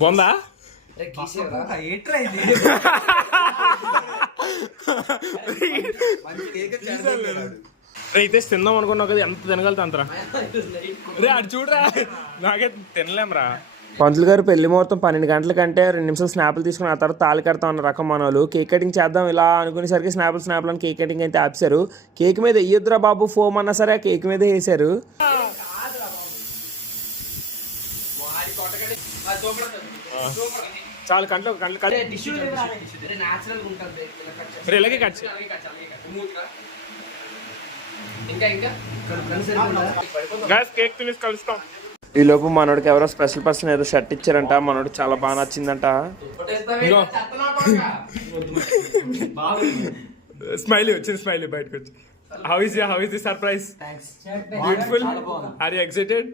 బాగుందా? అయితే తిందాం అనుకున్నావు కదా, ఎంత తినగలుగుతా అంతరా. రే అటు చూడరా, నాకే తినలేంరా. పంతులు గారు పెళ్లి ముహూర్తం 12 గంటల కంటే 2 నిమిషాలు స్నాపులు తీసుకుని ఆ తర్వాత తాళి కడతాం అన్న రకం మన వాళ్ళు. కేక్ కటింగ్ చేద్దాం ఇలా అనుకునేసరికి స్నాపులు అని కేక్ కటింగ్ అయితే ఆపేశారు. కేక్ మీద వేయొద్దురా బాబు ఫోమ్ అన్నా సరే కేక్ మీద వేసారు. చాలు కంట్లో ఇలాగే కట్ కేక్ తినేసి కలుస్తాం. ఈ లోపు మనోడికి ఎవరో స్పెషల్ పర్సన్ ఏదో షర్ట్ ఇచ్చారంట. మనోడు చాలా బాగా నచ్చిందంట. స్మైలీ వచ్చింది, స్మైలీ బయటకు వచ్చి. How is the surprise? Beautiful. Are you excited?